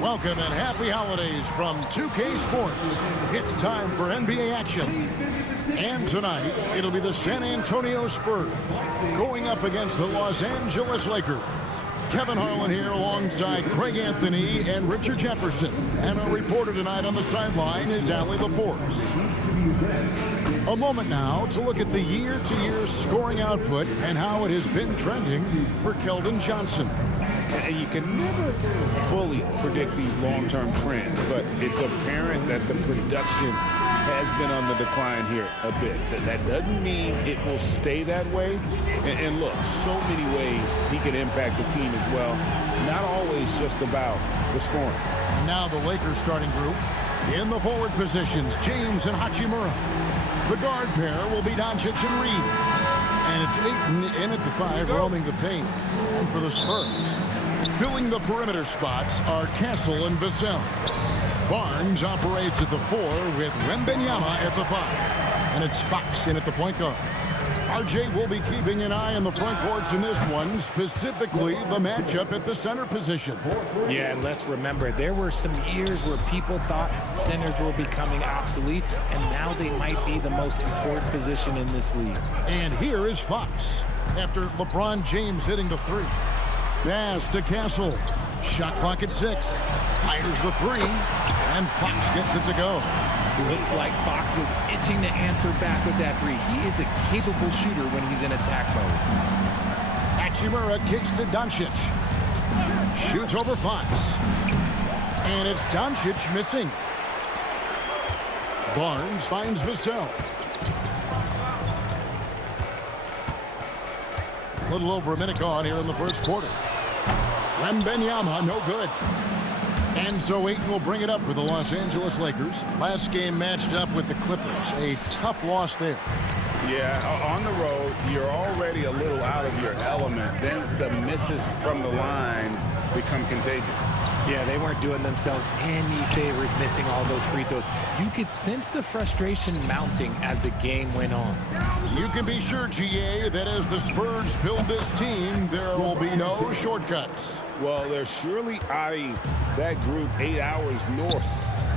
Welcome and happy holidays from 2K Sports. It's time for NBA action. And tonight, it'll be the San Antonio Spurs going up against the Los Angeles Lakers. Kevin Harlan here alongside Craig Anthony and Richard Jefferson. And our reporter tonight on the sideline is Allie LaForce. A moment now to look at the year-to-year scoring output and how it has been trending for Keldon Johnson. And you can never fully predict these long-term trends, but it's apparent that the production has been on the decline here a bit. That doesn't mean it will stay that way. And look, so many ways he can impact the team as well. Not always just about the scoring. Now the Lakers starting group. In the forward positions, James and Hachimura. The guard pair will be Doncic and Reed. And it's Ayton in at the 5, roaming the paint. And for the Spurs, filling the perimeter spots are Castle and Vassell. Barnes operates at the 4 with Wembanyama at the 5. And it's Fox in at the point guard. RJ will be keeping an eye on the front courts in this one, specifically the matchup at the center position. Yeah, and let's remember, there were some years where people thought centers were becoming obsolete, and now they might be the most important position in this league. And here is Fox after LeBron James hitting the 3. Pass to Castle. Shot clock at 6. Fires the 3, and Fox gets it to go. Looks like Fox was itching to answer back with that 3. He is a capable shooter when he's in attack mode. Hachimura kicks to Doncic. Shoots over Fox. And it's Doncic missing. Barnes finds Vassell. A little over a minute gone here in the first quarter. Wembanyama, no good. And so Ayton will bring it up for the Los Angeles Lakers. Last game matched up with the Clippers. A tough loss there. Yeah, on the road, you're already a little out of your element. Then the misses from the line become contagious. Yeah, they weren't doing themselves any favors missing all those free throws. You could sense the frustration mounting as the game went on. You can be sure, GA, that as the Spurs build this team, there will be no shortcuts. Well, they're surely eyeing that group 8 hours north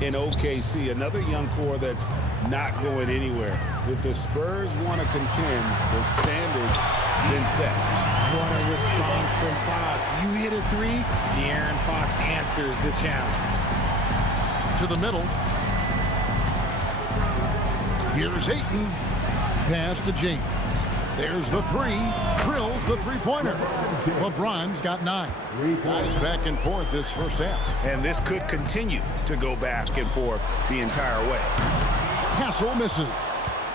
in OKC. Another young core that's not going anywhere. If the Spurs want to contend, the standard's been set. What a response from Fox. You hit a 3, De'Aaron Fox answers the challenge. To the middle. Here's Ayton. Pass to James. There's the 3. Drills the three-pointer. LeBron's got 9. Guys back and forth this first half. And this could continue to go back and forth the entire way. Castle misses.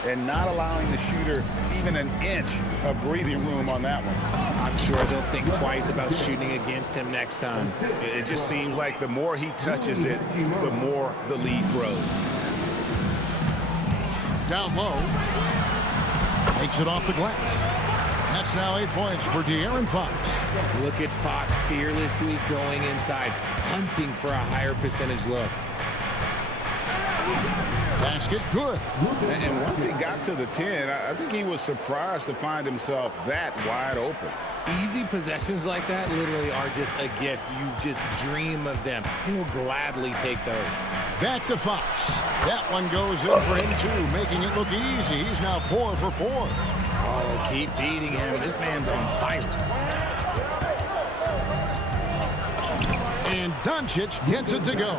And not allowing the shooter even an inch of breathing room on that one. I'm sure they'll think twice about shooting against him next time. It just seems like the more he touches it, the more the lead grows. Down low. Takes it off the glass. That's now 8 points for De'Aaron Fox. Look at Fox fearlessly going inside, hunting for a higher percentage look. Basket good. And once he got to the 10, I think he was surprised to find himself that wide open. Easy possessions like that literally are just a gift. You just dream of them. He'll gladly take those. Back to Fox. That one goes in for him too, making it look easy. He's now 4 for 4. Oh, keep feeding him. This man's on fire. And Doncic gets it to go.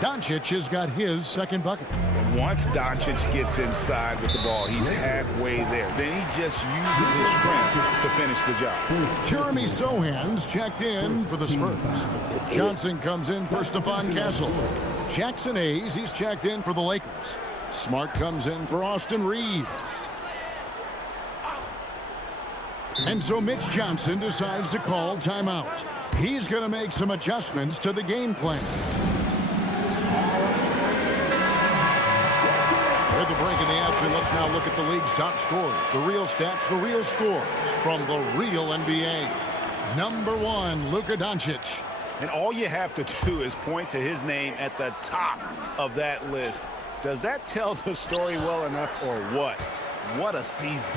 Doncic has got his second bucket. Once Doncic gets inside with the ball, he's halfway there. Then he just uses his strength to finish the job. Jeremy Sohan's checked in for the Spurs. Johnson comes in for Stephon Castle. Jackson Hayes, he's checked in for the Lakers. Smart comes in for Austin Reeves. And so Mitch Johnson decides to call timeout. He's going to make some adjustments to the game plan. With the break in the action, let's now look at the league's top scorers. The real stats, the real scores from the real NBA. Number 1, Luka Doncic. And all you have to do is point to his name at the top of that list. Does that tell the story well enough or what? What a season.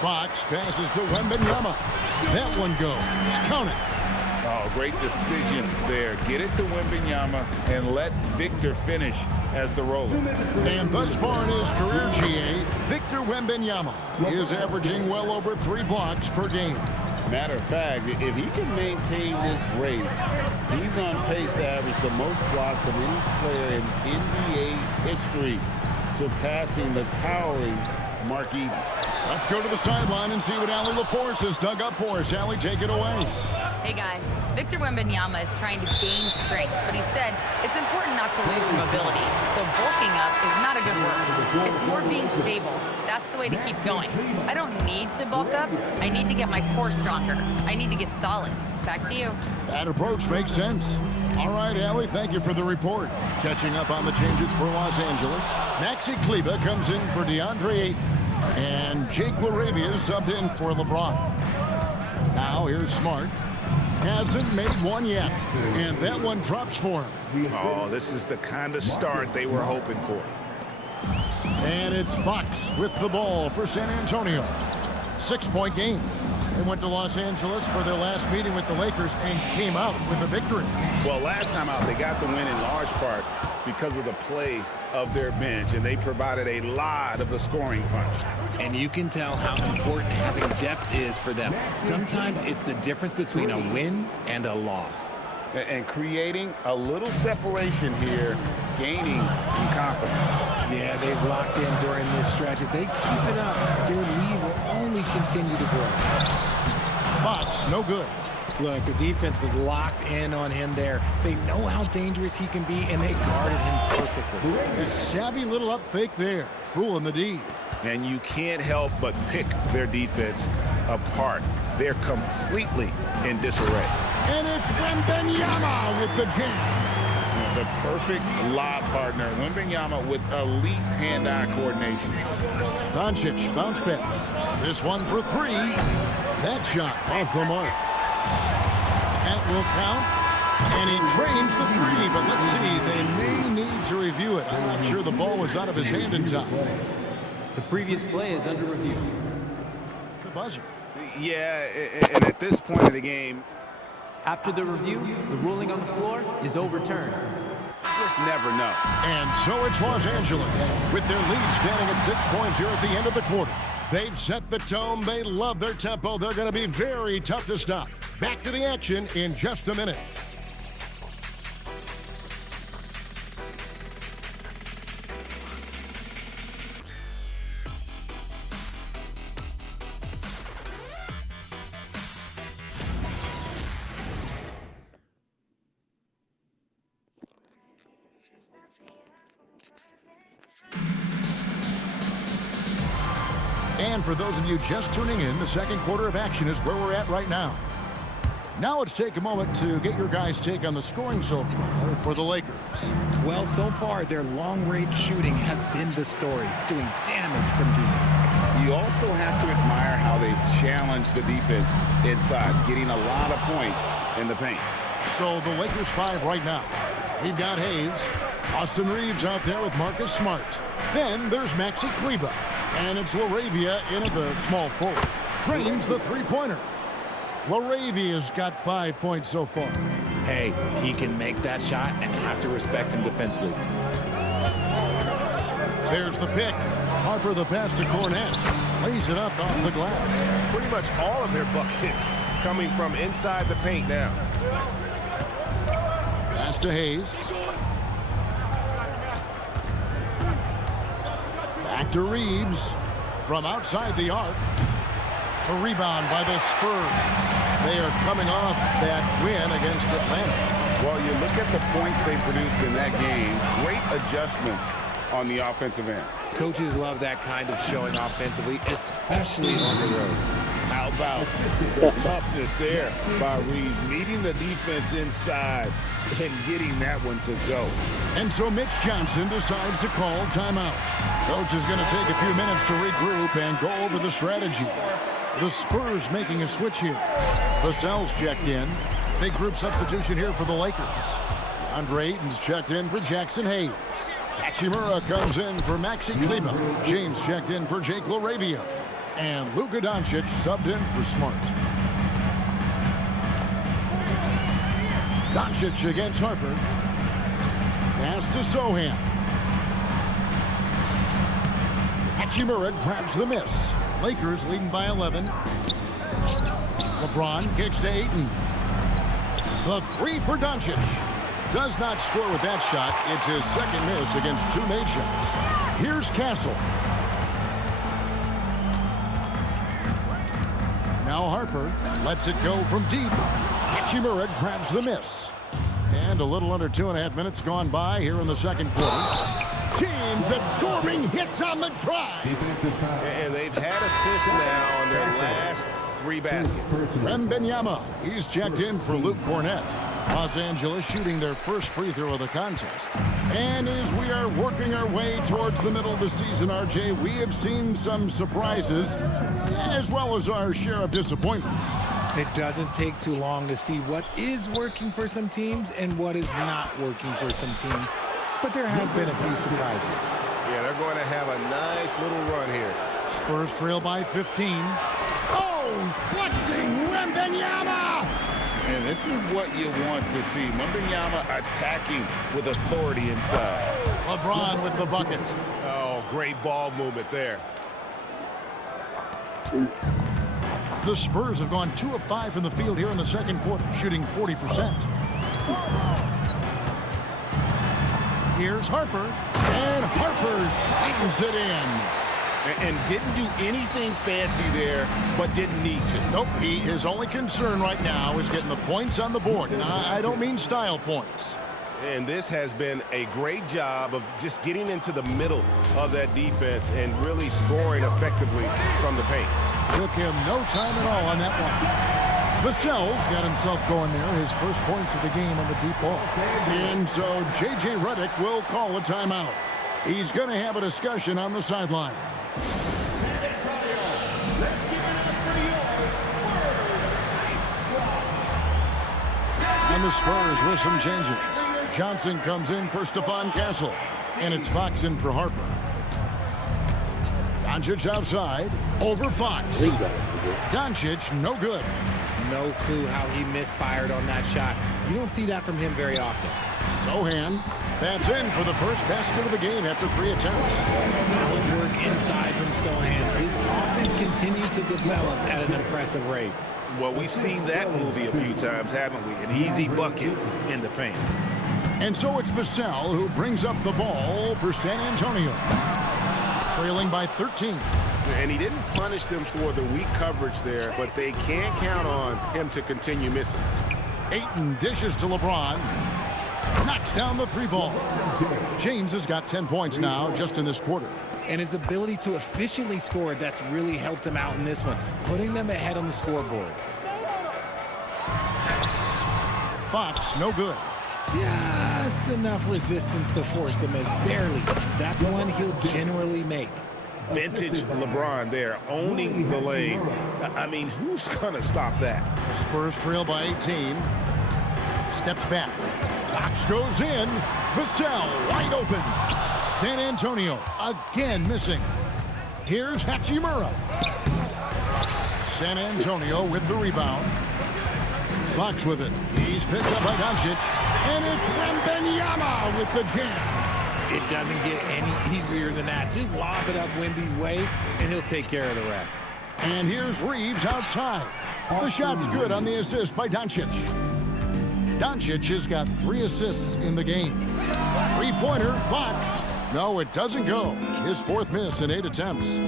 Fox passes to Wembanyama. That one goes. Count it. Oh, great decision there. Get it to Wembanyama and let Victor finish as the roller. And thus far in his career, GA, Victor Wembanyama is averaging well over 3 blocks per game. Matter of fact, if he can maintain this rate, he's on pace to average the most blocks of any player in NBA history, surpassing the towering Mark Eaton. Let's go to the sideline and see what Allie LaForce has dug up for us. Allie, take it away. Hey guys, Victor Wembanyama is trying to gain strength, but he said it's important not to lose your mobility. So bulking up is not a good word. It's more being stable. That's the way to keep going. I don't need to bulk up. I need to get my core stronger. I need to get solid. Back to you. That approach makes sense. All right, Allie, thank you for the report. Catching up on the changes for Los Angeles. Maxi Kleber comes in for DeAndre Ayton. And Jake LaRavia is subbed in for LeBron. Now here's Smart. Hasn't made one yet. And that one drops for him. Oh, this is the kind of start they were hoping for. And it's Fox with the ball for San Antonio. 6-point game. They went to Los Angeles for their last meeting with the Lakers and came out with a victory. Well, last time out, they got the win in large part because of the play of their bench, and they provided a lot of the scoring punch. And you can tell how important having depth is for them. Sometimes it's the difference between a win and a loss. And creating a little separation here, gaining some confidence. Yeah, they've locked in during this stretch. If they keep it up, their lead will only continue to grow. Fox, no good. Look, the defense was locked in on him there. They know how dangerous he can be, and they guarded him perfectly. That savvy little up fake there, fooling the D. And you can't help but pick their defense apart. They're completely in disarray. And it's Wembanyama with the jam. The perfect lob partner. Wembanyama with elite hand-eye coordination. Doncic bounce pass. This one for 3. That shot off the mark. That will count. And he drains the 3, but let's see. They may need to review it. I'm not sure the ball was out of his hand in time. The previous play is under review. The buzzer. Yeah, and at this point of the game, After the review, the ruling on the floor is overturned. you just never know. And so it's Los Angeles with their lead standing at 6 points here at the end of the quarter. They've set the tone. They love their tempo. They're going to be very tough to stop. Back to the action in just a minute. And for those of you just tuning in, the second quarter of action is where we're at right now. Now let's take a moment to get your guys' take on the scoring so far for the Lakers. Well, so far, their long-range shooting has been the story, doing damage from deep. You also have to admire how they've challenged the defense inside, getting a lot of points in the paint. So the Lakers 5 right now. We've got Hayes. Austin Reeves out there with Marcus Smart. Then there's Maxi Kleber. And it's LaRavia in at the small forward. Trains the three-pointer. LaRavia's got 5 points so far. Hey, he can make that shot and have to respect him defensively. There's the pick. Harper the pass to Cornette. Lays it up off the glass. Pretty much all of their buckets coming from inside the paint now. Pass to Hayes. Back to Reeves from outside the arc. A rebound by the Spurs. They are coming off that win against Atlanta. Well, you look at the points they produced in that game. Great adjustments on the offensive end. Coaches love that kind of showing offensively, especially on the road. How about the toughness there by Reeves, meeting the defense inside and getting that one to go. And so Mitch Johnson decides to call timeout. Coach is going to take a few minutes to regroup and go over the strategy. The Spurs making a switch here. Vassell's checked in. Big group substitution here for the Lakers. DeAndre Ayton's checked in for Jackson Hayes. Hachimura comes in for Maxi Kleber. James checked in for Jake LaRavia. And Luka Doncic subbed in for Smart. Doncic against Harper. Pass to Sohan. Hachimura grabs the miss. Lakers leading by 11. LeBron kicks to Ayton. The three for Doncic. Does not score with that shot. It's his second miss against two made shots. Here's Castle. Now Harper lets it go from deep. Hachimura grabs the miss. And a little under 2.5 minutes gone by here in the second quarter. James absorbing hits on the drive. And they've had assists now on their last 3 baskets. Wembanyama, he's checked in for Luke Cornett. Los Angeles shooting their first free throw of the contest. And as we are working our way towards the middle of the season, RJ, we have seen some surprises as well as our share of disappointment. It doesn't take too long to see what is working for some teams and what is not working for some teams. But there has been a few surprises. Yeah, they're going to have a nice little run here. Spurs trail by 15. Oh, flexing Wembanyama! And this is what you want to see. Wembanyama attacking with authority inside. LeBron with the bucket. Oh, great ball movement there. The Spurs have gone 2 of 5 from the field here in the second quarter, shooting 40%. Here's Harper, and Harper slams it in. And didn't do anything fancy there, but didn't need to. Nope, his only concern right now is getting the points on the board, and I don't mean style points. And this has been a great job of just getting into the middle of that defense and really scoring effectively from the paint. Took him no time at all on that one. Vassell's got himself going there, his first points of the game on the deep ball. And so J.J. Redick will call a timeout. He's going to have a discussion on the sideline. And the Spurs with some changes. Johnson comes in for Stephon Castle. And it's Fox in for Harper. Doncic outside. Over Fox. Doncic, no good. No clue how he misfired on that shot. You don't see that from him very often. Sohan. That's in for the first basket of the game after 3 attempts. Solid work inside from Sohan. His offense continues to develop at an impressive rate. Well, we've seen that movie a few times, haven't we? An easy bucket in the paint. And so it's Vassell who brings up the ball for San Antonio. Trailing by 13. And he didn't punish them for the weak coverage there, but they can't count on him to continue missing. Ayton dishes to LeBron. Knocks down the 3 ball. James has got 10 points now just in this quarter. And his ability to efficiently score, that's really helped him out in this one, putting them ahead on the scoreboard. Fox, no good. Just enough resistance to force the miss, barely. That's one he'll generally make. Vintage LeBron there, owning the lane. I mean, who's going to stop that? Spurs trail by 18. Steps back. Fox goes in. Vassell wide open. San Antonio again missing. Here's Hachimura. San Antonio with the rebound. Fox with it. He's picked up by Doncic. And it's Wembanyama with the jam. It doesn't get any easier than that. Just lob it up Wemby's way, and he'll take care of the rest. And here's Reeves outside. The shot's good on the assist by Doncic. Doncic has got 3 assists in the game. 3-pointer, Fox. No, it doesn't go. His 4th miss in 8 attempts.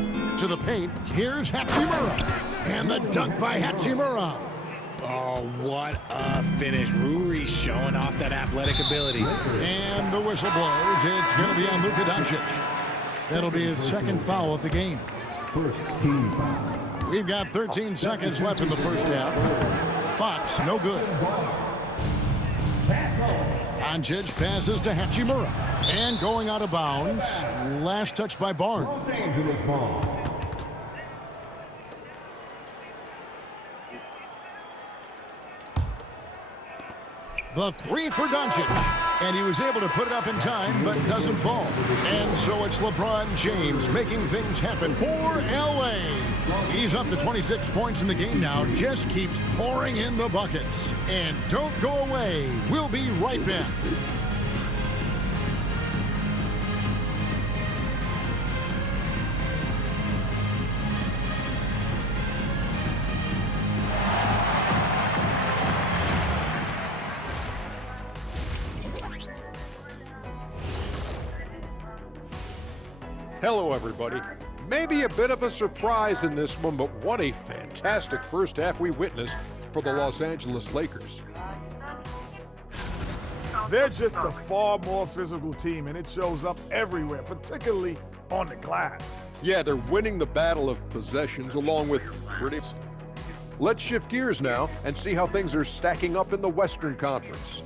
To the paint, here's Hachimura. And the dunk by Hachimura. Oh, what a finish. Ruri showing off that athletic ability. And the whistle blows. It's going to be on Luka Doncic. That'll be his 2nd foul of the game. We've got 13 seconds left in the first half. Fox, no good. Doncic passes to Hachimura. And going out of bounds. Last touch by Barnes. The 3 for Doncic. And he was able to put it up in time, but doesn't fall. And so it's LeBron James making things happen for LA. He's up to 26 points in the game now, just keeps pouring in the buckets. And don't go away. We'll be right back. Hello, everybody. Maybe a bit of a surprise in this one, but what a fantastic first half we witnessed for the Los Angeles Lakers. They're just a far more physical team, and it shows up everywhere, particularly on the glass. Yeah, they're winning the battle of possessions along with pretty... Let's shift gears now and see how things are stacking up in the Western Conference.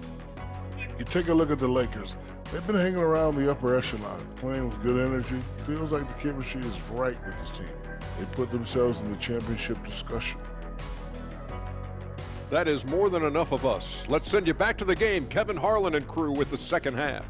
You take a look at the Lakers. They've been hanging around the upper echelon, playing with good energy. Feels like the chemistry is right with this team. They put themselves in the championship discussion. That is more than enough of us. Let's send you back to the game, Kevin Harlan and crew with the second half.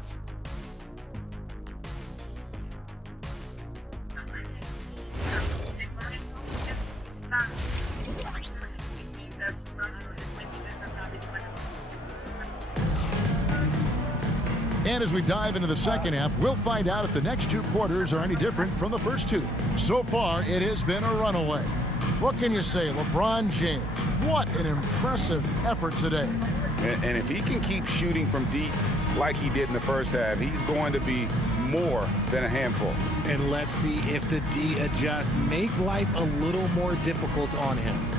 And as we dive into the second half, we'll find out if the next two quarters are any different from the first two. So far, it has been a runaway. What can you say, LeBron James? What an impressive effort today. And if he can keep shooting from deep like he did in the first half, he's going to be more than a handful. And let's see if the D adjusts, make life a little more difficult on him.